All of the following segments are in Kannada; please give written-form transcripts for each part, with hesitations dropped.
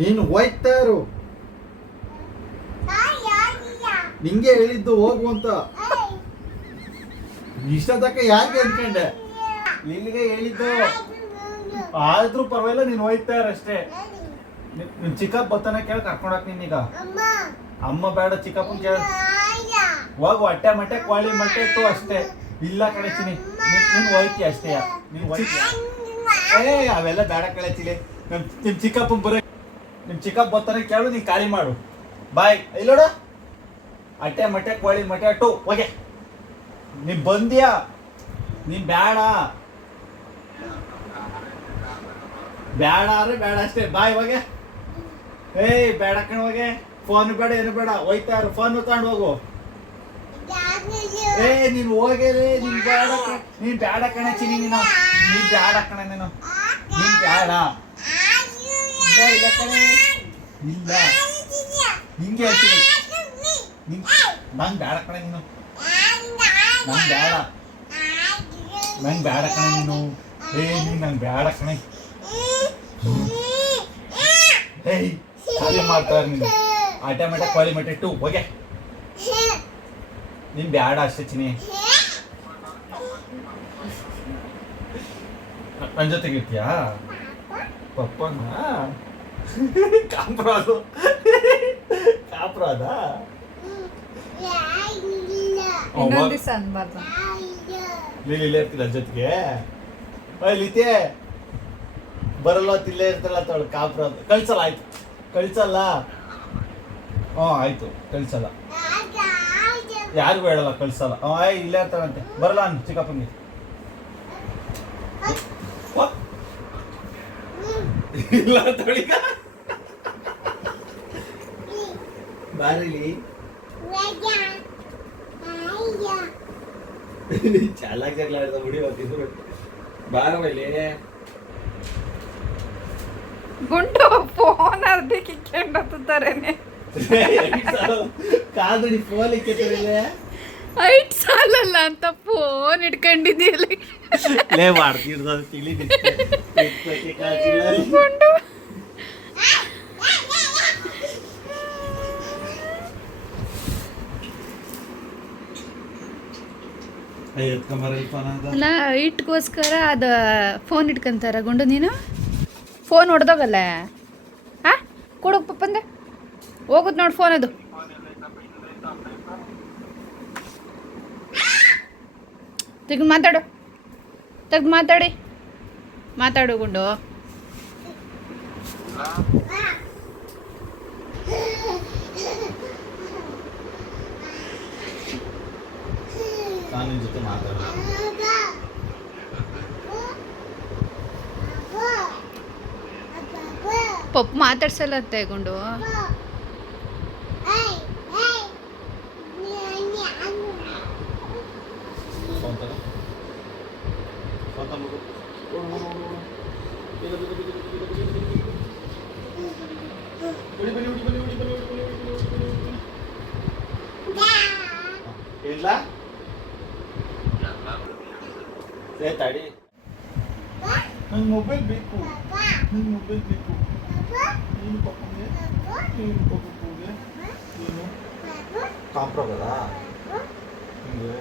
ನೀನು ಹೋಯ್ತಾ ಇರು. ನಿಂಗೆ ಹೇಳಿದ್ದು ಹೋಗು ಅಂತ. ಇಷ್ಟ ತಕ್ಕ ಯಾಕೆ ಅನ್ಕೊಂಡೆ, ನಿನ್ಗೆ ಹೇಳಿದ್ದು. ಆದ್ರೂ ಪರವಾಗಿಲ್ಲ, ನೀನು ಹೋಯ್ತಾ ಇರ ಅಷ್ಟೇ. ನಿನ್ ಚಿಕ್ಕಪ್ಪ ಬತ್ತಾನೆ ಕೇಳಿ ಕರ್ಕೊಂಡೋಗ್ ನೀನೀಗ. ಅಮ್ಮ ಬೇಡ, ಚಿಕ್ಕಪ್ಪನ ಕೇಳ. ಹೋಗು, ಹೊಟ್ಟೆ ಮಟ್ಟೆ ಕೋಳಿ ಮಟ್ಟೆ ಇತ್ತು ಅಷ್ಟೇ. ಇಲ್ಲ ಕಳೆಚಿನಿ, ನೀನು ಹೋಯ್ತಿ ಅಷ್ಟೇ. ನೀನು ಹೋಯ್ತಿ. ಅವೆಲ್ಲ ಬೇಡ ಕಳೆಚಿಲಿ. ನಿಮ್ ಚಿಕ್ಕಪ್ಪನ ಬರ, ನಿಮ್ ಚಿಕ್ಕಪ್ಪ ಬತ್ತಾನೆ ಕೇಳು, ನೀನ್ ಖಾಲಿ ಮಾಡು. ಬಾಯ್. ಇಲ್ಲೋಡು, ಅಟ್ಟೆ ಮಟ್ಟೆ ಕೋಳಿ ಮಟ್ಟೆ ಅಟ್ಟು ಹೋಗೆ. ನೀನ್ ಬಂದ್ಯಾ, ನೀನ್ ಬೇಡ ಬೇಡ ಅಂದ್ರೆ ಬೇಡ ಅಷ್ಟೇ. ಬಾಯ್ ಹೋಗೆ. ಬೇಡ ಕಣ ಹೋಗೆ. ಫೋನ್ ಬೇಡ, ಏನು ಬೇಡ, ಹೋಯ್ತಾ ಇರು. ಫೋನ್ ತಗೊಂಡು ಹೋಗು. ನೀನ್ ಹೋಗೇ, ನೀನ್ ಬೇಡ. ನೀನ್ ಬೇಡ ಕಣ ಚಿನಿ, ನೀನು ನೀನ್ ಬೇಡ ಕಣ, ನೀನು ನೀನ್ ಬೇಡ. ಇಲ್ಲ ಕಣೆ, ಇಲ್ಲ ನಿಂಗೆ ಹೇಳ್ತೀನಿ. ನಂಗೆ ಬೇಡ ಕಣೆ ನೀನು, ನಂಗೆ ಬೇಡ, ನಂಗೆ ಬೇಡ ಕಣೆ ನೀನು. ನೀನು ನಂಗೆ ಬೇಡ ಕಣೆ. ಖಾಲಿ ಮಾಡ್ತಾರೆ ನೀನು. ಆಟೆ ಮಟ್ಟೆ ಕೋಳಿ ಮಟ್ಟೆ ಟು ಹೋಗೆ. ನೀನ್ ಬೇಡ ಅಷ್ಟೇ ಚಿನಿ. ನನ್ನ ಜೊತೆಗೆ ಇರ್ತೀಯಾ ಪಪ್ಪನ? ಕಾಂಪ್ರಾದು ಕಾಂಪ್ರಾದ ಲೀಲಿ ಇರ್ತಿಲ್ಲ ಜೊತೆಗೆ. ಲೀತೆ ಬರಲ್ಲ, ತಿಲ್ಲೇ ಇರ್ತಲ್ಲ ತೊಳು. ಕಾಂಪ್ರಾದು ಕಳ್ಸಲ್ಲ. ಆಯ್ತು, ಕಳ್ಸಲ್ಲ. ಆಯ್ತು, ಕಳ್ಸಲ್ಲ. ಯಾರಿಗೂ ಹೇಳಲ್ಲ, ಕಳ್ಸಲ್ಲ. ಇಲ್ಲೇ ಇರ್ತಾರಂತೆ. ಬರಲ್ಲ ಅನ್ ಚಿಕ್ಕಪ್ಪನಿಗೆ. ಇಲ್ಲ ತೊಳಿಗ ಬಾರಿಲಿ. ಚಾಲಾಕ್ ಜಗಳ ಆಡ್ದ ಮುಡಿ ಹೋಗ್ತಿದ್ರು. ಬಾರವಲ್ಲಿ ಗುಂಡು ಫೋನ್ ಅರ್ಧಿ ಕಿಕ್ಕೊಂಡೋಗ್ತಾರೇನೆ. ಕಾದಡಿ ಫೋನ್ ಇಕ್ಕಿದ್ರೆ ಐಟ್ ಸಾಲಲ್ಲ ಅಂತ ಫೋನ್ ಇಟ್ಕೊಂಡಿದ್ದೀಯಲ್ಲ. ಲೇ ಮಾಡ್ತಿರ್ದ ತಿಳಿದಿ ಗುಂಡು ಅಲ್ಲ, ಇಟ್ಗೋಸ್ಕರ ಅದು ಫೋನ್ ಇಟ್ಕೊಂತಾರ ಗುಂಡು. ನೀನು ಫೋನ್ ಹೊಡೆದೋಗಲ್ಲ. ಕೊಡು ಪಪ್ಪಂದೆ, ಹೋಗುದು ನೋಡಿ ಫೋನ್. ಅದು ತೆಗ್ದು ಮಾತಾಡು, ತೆಗ್ದು ಮಾತಾಡು ಗುಂಡು. ನಾನು ಜೊತೆ ಮಾತಾಡ. ಪಪ್ಪ ಮಾತಾಡ್ಸಲ್ಲಂತೆ ಗುಂಡು. ಇಲ್ಲ ತಡಿ, ನಂಗೆ ಮೊಬೈಲ್ ಬೇಕು. ನಂಗೆ ಮೊಬೈಲ್ ಬೇಕು. ನೀನು ಪಪ್ಪಂಗೆ, ನೀನು ಪಪ್ಪಗೆ, ನೀನು ಕಾಂಪ್ರಗದ ಹಿಂಗೆ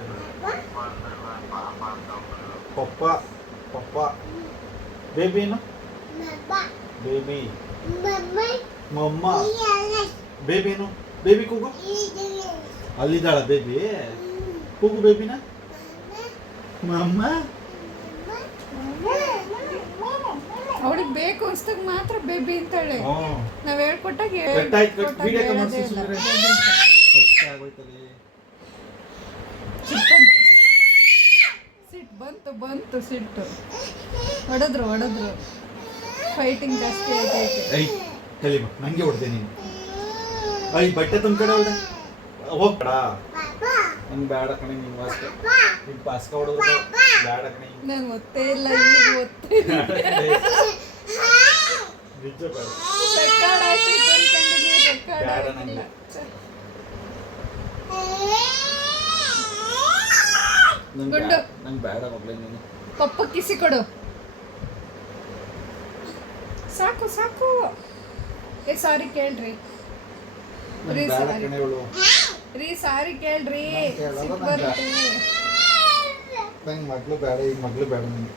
ಪಪ್ಪ ಪಪ್ಪ. ಬೇಬಿನು ಬೇಬಿ ಮಮ್ಮ. ಬೇಬಿನು ಬೇಬಿ ಕೂಗು. ಅಲ್ಲಿದ್ದಾಳ ಬೇಬಿ, ಕೂಗು ಬೇಬಿನ. ಮಮ್ಮ ಅವಳಿಗೆ ಬೇಕು ಅನ್ಸ್ದಾಗ ಮಾತ್ರ ಬೇಬಿ ಅಂತಾಳೆ. ನಾವ್ ಹೇಳ್ಕೊಟ್ಟಾಗ ಸಿಟ್ಟು ಬಂತು ಸಿಟ್ಟು. ಹೊಡೆದ್ರು ಫೈಟಿಂಗ್ ಜಾಸ್ತಿ ಆಯ್ತೈತೆ. ನಂಗೆ ಹೊಡ್ದೆ ನೀನು. ಬಟ್ಟೆ ತುಂಬ ಕಡೆ ಹೊಡ್ದೆ. ಹೋಗ್ಬೇಡ, ನಂಗೆ ಬೇಡ ಕಣೆ. ನೀನು ವಾಸ್ಕ ನಿನ್ ಪಾಸ್ಕ ಹೊಡೋದು ಬೇಡ ಕಣೆ. ನಂಗೆ ಗೊತ್ತೇ ಇಲ್ಲ, ಈಗ ಗೊತ್ತೇ ನಿಜ ಬೇಡ. ಬೇಡ ನಂಗೆ. ನಂಗೆ ಬೇಡ ಮಗ್ಳೆ ನೀನು. ಪಪ್ಪ ಕಿಸಿ ಕೊಡು. ಸಾಕು ಸಾರಿ ಕೇಳ್ರಿ ನಂಗ್ ರೀ, ಬೇಡ sorry. ಕಣೆ ಇವಳು. ರೀ ಸಾರಿ ಕೇಳ್ರಿ ನಾನ್ ಕೇಳಲ್ಲ, ಸಿಟ್ಟು ನಾನ್ ಬರುತ್ತೆ. ನಂಗೆ ಮಗ್ಳು ಬೇಡ, ಈಗ ಮಗ್ಳು ಬೇಡ ನಂಗೆ.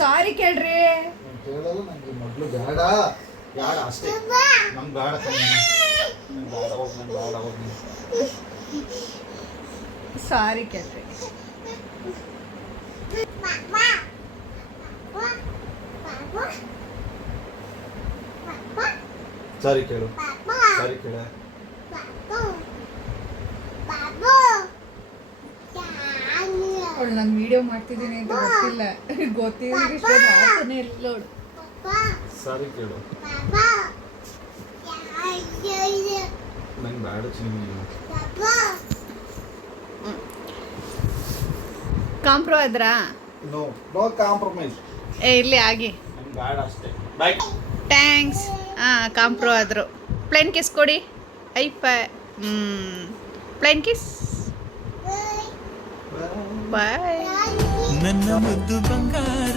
ಸಾರಿ ಕೇಳ್ರಿ ನಾನ್ ಕೇಳಲ್ಲ, ನಂಗೆ ಈ ಮಗ್ಳು ಬೇಡ. ಬೇಡ ಅಷ್ಟೇ. ನಂಗೆ ಬೇಡ ಕಣೆ. ನಂಗೆ ಬೇಡ, ಹೋಗ್, ನಂಗೆ ಬೇಡ, ಹೋಗ್ ನೀನು. ಸಾರಿ ಕೇಳ್ರಿ ಸಾರಿ ಕೇಳು, ಸಾರಿ ಕೇಳ. ಅವಳು ನಾನು ವಿಡಿಯೋ ಮಾಡ್ತಿದ್ದೀನಿ ಅಂತ ಗೊತ್ತಿಲ್ಲ ಗೊತ್ತಿದ್ರೆ ಇಷ್ಟೊಂದು ಆಗ್ತಾನೆ ಇಲ್ಲ ನೋಡು. ಸಾರಿ ಕೇಳು. ನಂಗೆ ಬೇಡ ಚಿನ್ನಿ. ಕಾಂಪ್ರೋ ಆದ್ರಾ ನೋ ನೋ ಕಾಂಪ್ರಮೈಸ್. ಇರ್ಲಿ ಆಗಿ ನಂಗೆ ಬೇಡ ಅಷ್ಟೇ. ಬಾಯ್. ಥ್ಯಾಂಕ್ಸ್. ಕಾಂಪ್ರೋ ಆದರು. ಪ್ಲೇನ್ ಕಿಸ್ ಕೊಡಿ. ಐಪ ಪ್ಲೇನ್ ಕಿಸ್. ಬಾಯ್. ನನ್ನ ಮುದ್ದು ಬಂಗಾರ